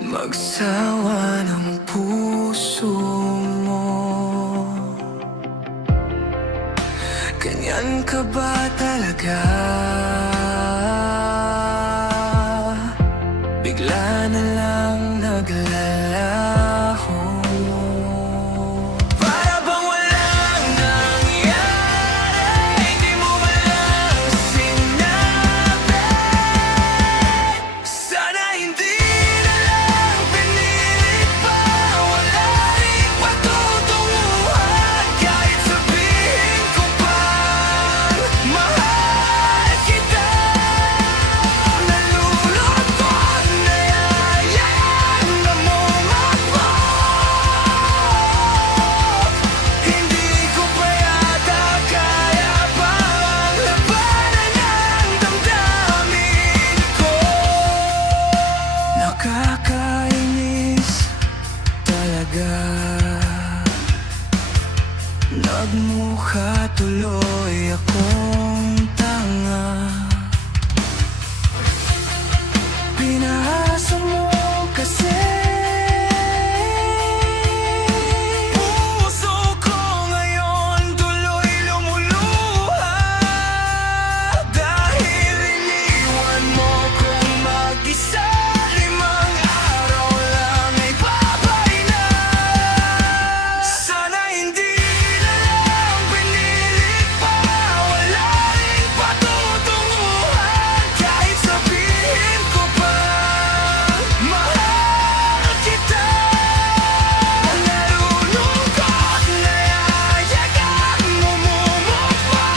magsawa ng puso mo. Ganyan ka ba talaga? Bigla na lang naglalaho. Para bang walang nangyari, di mo man lang sinabi. Sana hindi na lang pinilit pa, wala rin patutunguhan. Kahit sabihin ko pang mahal kita, nalulungkot na yayaan na mumabot. Hindi ko pa yata kaya pang labanan ang damdamin ko. Nakakainis talaga, nagmukha tuloy akong tanga. Pinahasa mo kasi puso ko ngayon tuloy lumuluha. Dahil iniwan mo kong mag-isa, 5 araw lang ay babay na. Sana hindi na lang pinilit pa, wala rin patutunguhan. Kahit sabihin ko pa mahal kita, nalulungkot na yayagang mumumukbang.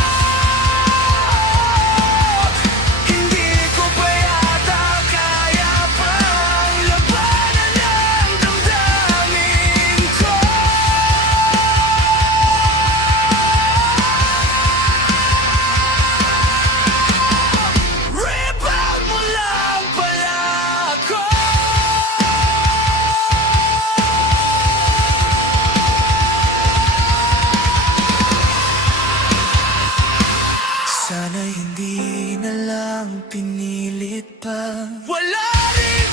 Hindi ko pa yata kaya pang labanan ang damdamin ko. Rebound mo lang pala ako. Sana hindi na lang pinilit pa, wala rin